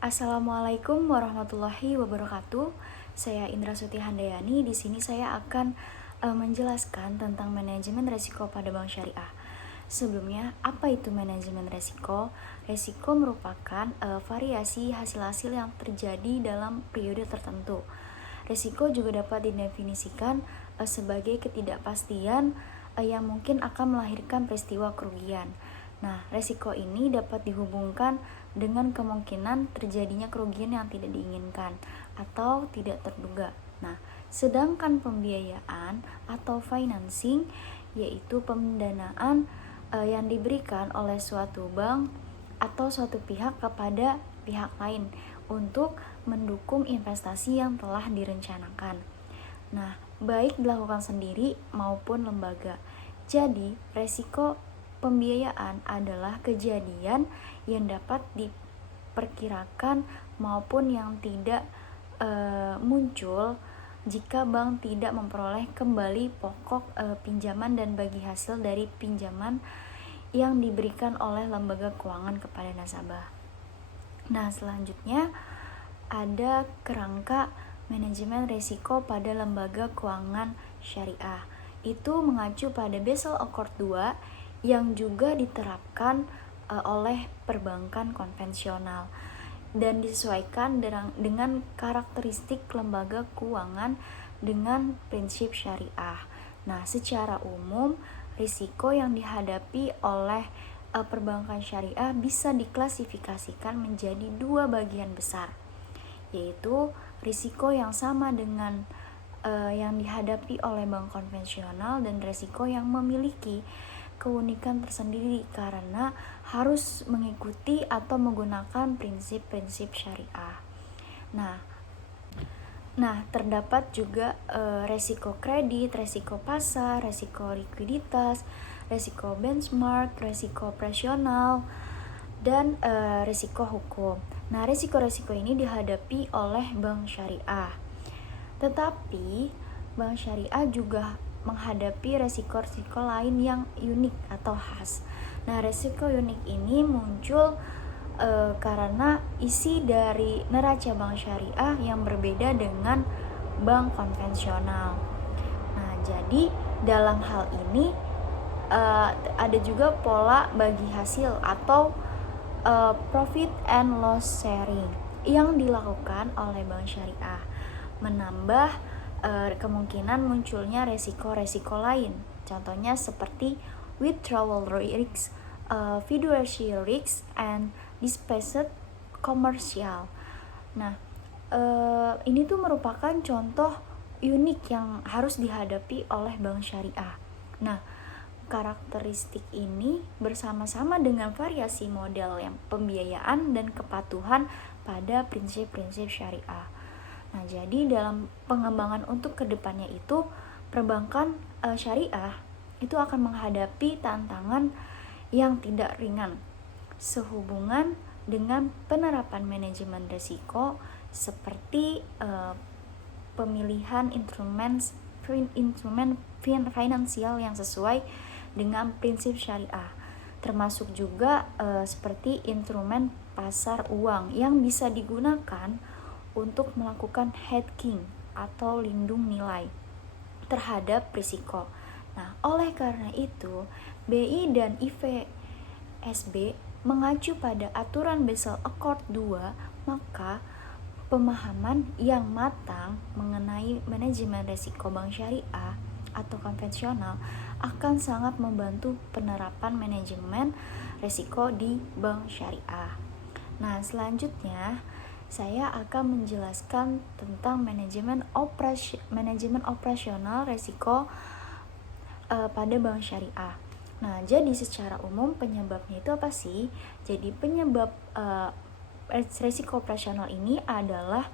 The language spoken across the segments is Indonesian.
Assalamualaikum warahmatullahi wabarakatuh. Saya Indra Suti Handayani. Di sini saya akan menjelaskan tentang manajemen risiko pada bank syariah. Sebelumnya, apa itu manajemen risiko? Risiko merupakan variasi hasil-hasil yang terjadi dalam periode tertentu. Risiko juga dapat didefinisikan sebagai ketidakpastian yang mungkin akan melahirkan peristiwa kerugian. Nah, risiko ini dapat dihubungkan dengan kemungkinan terjadinya kerugian yang tidak diinginkan atau tidak terduga. Nah, sedangkan pembiayaan atau financing yaitu pendanaan yang diberikan oleh suatu bank atau suatu pihak kepada pihak lain untuk mendukung investasi yang telah direncanakan. Nah, baik dilakukan sendiri maupun lembaga. Jadi, resiko pembiayaan adalah kejadian yang dapat diperkirakan maupun yang tidak muncul jika bank tidak memperoleh kembali pokok pinjaman dan bagi hasil dari pinjaman yang diberikan oleh lembaga keuangan kepada nasabah. Nah, selanjutnya ada kerangka manajemen risiko pada lembaga keuangan syariah. Itu mengacu pada Basel Accord 2 yang juga diterapkan oleh perbankan konvensional dan disesuaikan dengan karakteristik lembaga keuangan dengan prinsip syariah. Nah, secara umum risiko yang dihadapi oleh perbankan syariah bisa diklasifikasikan menjadi dua bagian besar, yaitu risiko yang sama dengan yang dihadapi oleh bank konvensional dan risiko yang memiliki keunikan tersendiri karena harus mengikuti atau menggunakan prinsip-prinsip syariah. Nah, terdapat juga resiko kredit, resiko pasar, resiko likuiditas, resiko benchmark, resiko operasional, dan resiko hukum. Nah, resiko-resiko ini dihadapi oleh bank syariah. Tetapi bank syariah juga menghadapi resiko-resiko lain yang unik atau khas. Nah, resiko unik ini muncul karena isi dari neraca bank syariah yang berbeda dengan bank konvensional. Nah, jadi dalam hal ini ada juga pola bagi hasil atau profit and loss sharing yang dilakukan oleh bank syariah, menambah kemungkinan munculnya resiko-resiko lain. Contohnya seperti withdrawal risk, fiduciary risk, and dispersed commercial. Nah, ini tuh merupakan contoh unik yang harus dihadapi oleh bank syariah. Nah, karakteristik ini bersama-sama dengan variasi model yang pembiayaan dan kepatuhan pada prinsip-prinsip syariah. Nah, jadi dalam pengembangan untuk kedepannya itu perbankan syariah itu akan menghadapi tantangan yang tidak ringan sehubungan dengan penerapan manajemen risiko seperti pemilihan instrumen finansial yang sesuai dengan prinsip syariah, termasuk juga seperti instrumen pasar uang yang bisa digunakan untuk melakukan hedging atau lindung nilai terhadap risiko. Nah, oleh karena itu, BI dan IVSB mengacu pada aturan Basel Accord 2, maka pemahaman yang matang mengenai manajemen risiko bank syariah atau konvensional akan sangat membantu penerapan manajemen risiko di bank syariah. Nah, selanjutnya saya akan menjelaskan tentang manajemen operasional risiko pada bank syariah. Nah, jadi secara umum penyebabnya itu apa sih? Jadi penyebab risiko operasional ini adalah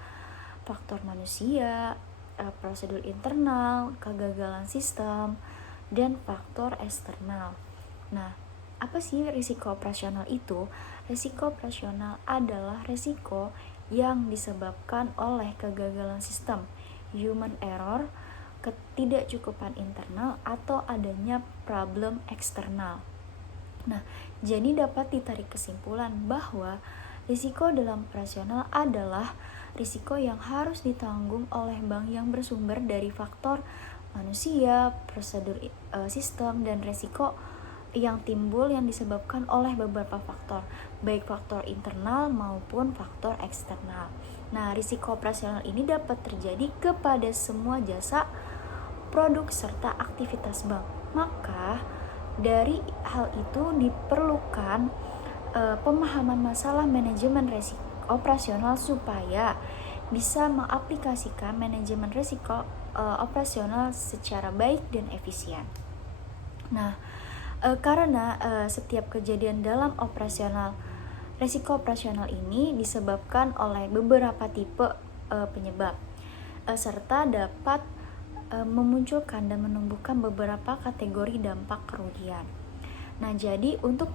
faktor manusia, prosedur internal, kegagalan sistem, dan faktor eksternal. Nah, apa sih risiko operasional itu? Risiko operasional adalah risiko yang disebabkan oleh kegagalan sistem, human error, ketidakcukupan internal, atau adanya problem eksternal. Nah, jadi dapat ditarik kesimpulan bahwa Risiko dalam operasional adalah risiko yang harus ditanggung oleh bank yang bersumber dari faktor manusia, prosedur sistem, dan risiko yang timbul yang disebabkan oleh beberapa faktor, baik faktor internal maupun faktor eksternal. Nah, risiko operasional ini dapat terjadi kepada semua jasa, produk, serta aktivitas bank. Maka, dari hal itu diperlukan pemahaman masalah manajemen risiko operasional supaya bisa mengaplikasikan manajemen risiko operasional secara baik dan efisien. Nah, karena setiap kejadian dalam risiko operasional ini disebabkan oleh beberapa tipe penyebab, serta dapat memunculkan dan menumbuhkan beberapa kategori dampak kerugian. Nah, jadi untuk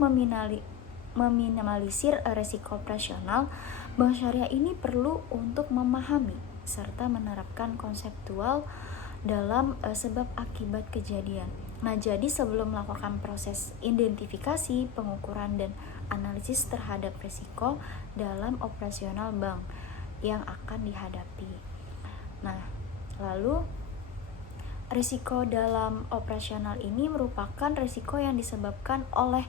meminimalisir risiko operasional, Bank Syariah ini perlu untuk memahami serta menerapkan konseptual dalam sebab akibat kejadian. Nah, jadi sebelum melakukan proses identifikasi, pengukuran, dan analisis terhadap risiko dalam operasional bank yang akan dihadapi. Nah, lalu risiko dalam operasional ini merupakan risiko yang disebabkan oleh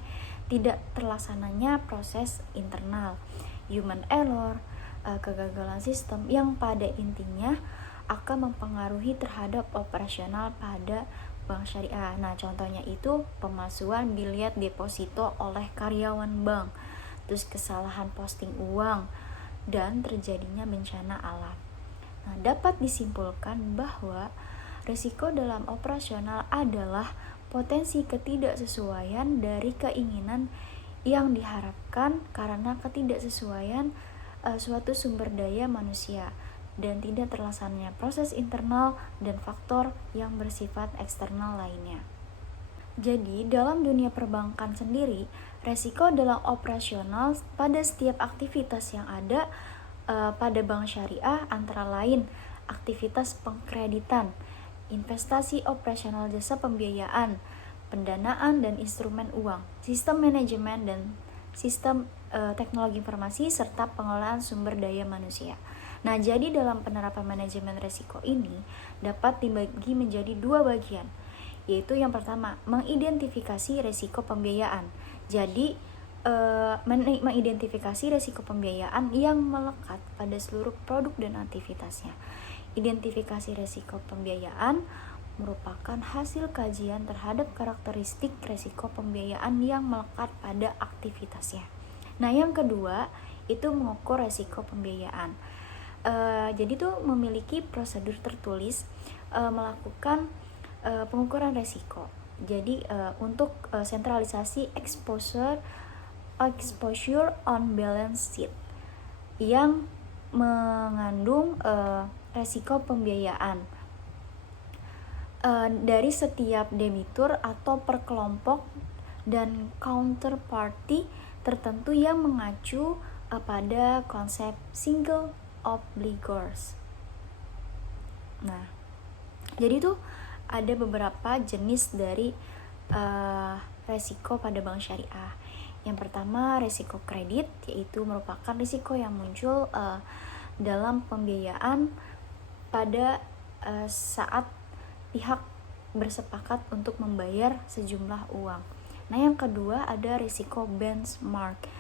tidak terlaksananya proses internal, human error, kegagalan sistem yang pada intinya akan mempengaruhi terhadap operasional pada bank syariah. Nah, contohnya itu pemalsuan bilet deposito oleh karyawan bank, terus kesalahan posting uang, dan terjadinya bencana alam. Nah, dapat disimpulkan bahwa risiko dalam operasional adalah potensi ketidaksesuaian dari keinginan yang diharapkan karena ketidaksesuaian suatu sumber daya manusia dan tidak terlaksananya proses internal dan faktor yang bersifat eksternal lainnya. Jadi, dalam dunia perbankan sendiri, risiko dalam operasional pada setiap aktivitas yang ada pada bank syariah antara lain aktivitas pengkreditan, investasi operasional jasa pembiayaan, pendanaan dan instrumen uang, sistem manajemen dan sistem teknologi informasi, serta pengelolaan sumber daya manusia. Nah, jadi dalam penerapan manajemen risiko ini dapat dibagi menjadi dua bagian, yaitu yang pertama, mengidentifikasi risiko pembiayaan. Jadi, mengidentifikasi risiko pembiayaan yang melekat pada seluruh produk dan aktivitasnya. Identifikasi risiko pembiayaan merupakan hasil kajian terhadap karakteristik risiko pembiayaan yang melekat pada aktivitasnya. Nah, yang kedua itu mengukur risiko pembiayaan. Jadi tuh memiliki prosedur tertulis melakukan pengukuran risiko. Jadi untuk sentralisasi exposure on balance sheet yang mengandung risiko pembiayaan dari setiap debitur atau perkelompok dan counterparty tertentu yang mengacu pada konsep single obligors. Nah, jadi tuh ada beberapa jenis dari risiko pada bank syariah. Yang pertama, risiko kredit, yaitu merupakan risiko yang muncul dalam pembiayaan pada saat pihak bersepakat untuk membayar sejumlah uang. Nah, yang kedua ada risiko benchmark.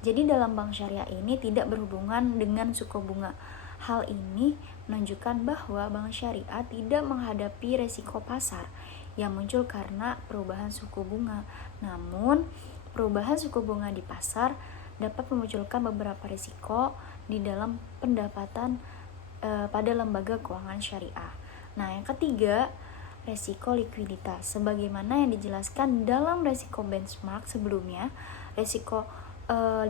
Jadi dalam bank syariah ini tidak berhubungan dengan suku bunga. Hal ini menunjukkan bahwa bank syariah tidak menghadapi risiko pasar yang muncul karena perubahan suku bunga. Namun, perubahan suku bunga di pasar dapat memunculkan beberapa risiko di dalam pendapatan pada lembaga keuangan syariah. Nah, yang ketiga, risiko likuiditas. Sebagaimana yang dijelaskan dalam risiko benchmark sebelumnya, risiko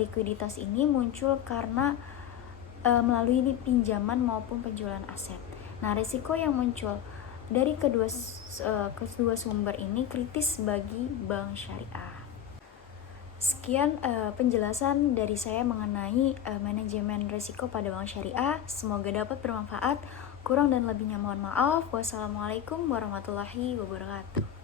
likuiditas ini muncul karena melalui pinjaman maupun penjualan aset. Nah, risiko yang muncul dari kedua sumber ini kritis bagi bank syariah. Sekian penjelasan dari saya mengenai manajemen risiko pada bank syariah. Semoga dapat bermanfaat. Kurang dan lebihnya mohon maaf. Wassalamualaikum warahmatullahi wabarakatuh.